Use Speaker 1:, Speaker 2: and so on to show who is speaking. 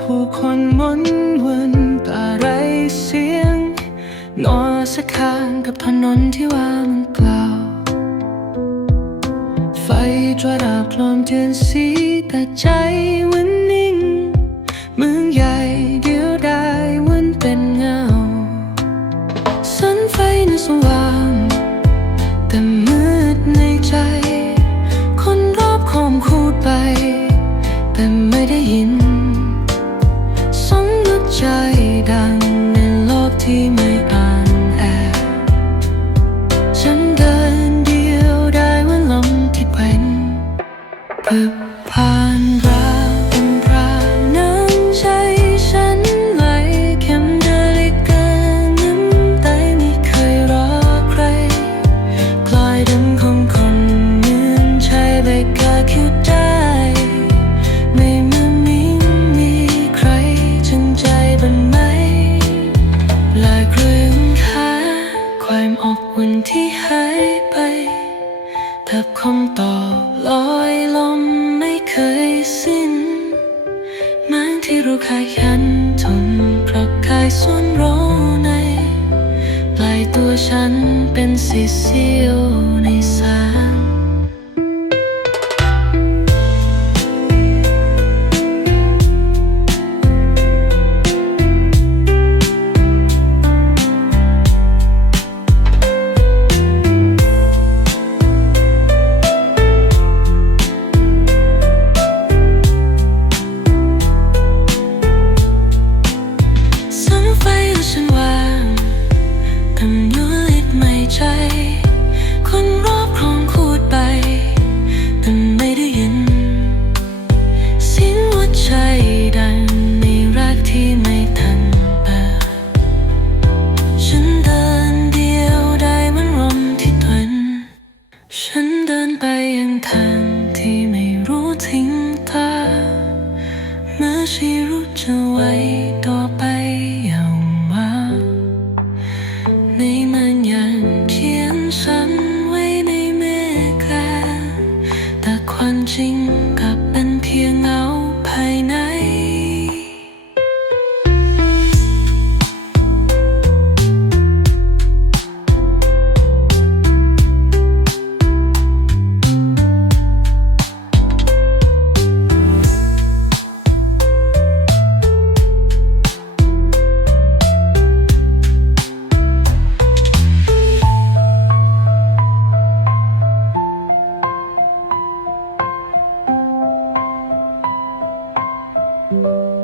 Speaker 1: ผู้คนมุนวนตาไรเสียง นอสักข้างกับถนนที่ว่างเปล่า ไฟจระดับลมเจือนสีแต่ใจ คือผ่านราวเป็นพราวน้ำใจฉันไหลเข็มเดลิกเกินน้ำใจไม่เคยรอใครกลายดังของคนเหมือนใช่ไปก็คิดได้ ไม่เหมือนมีมีใครจึงใจบ้างไหมแปลกเรื่องค่าความอบอุ่นที่หายไป ทับคำตอบลอยลมไม่เคยสิ้นมือนที่เราคายยันทนเพราะคายส่วนรู้ในปลายตัวฉันเป็นสีเสียวในสาย ชีรู้จะไว้ต่อไปอย่างว่าในมันยันเขียนฉันไว้ในเมฆาแต่ความจริงกลับเป็นเพียงเงาภายใน Thank you.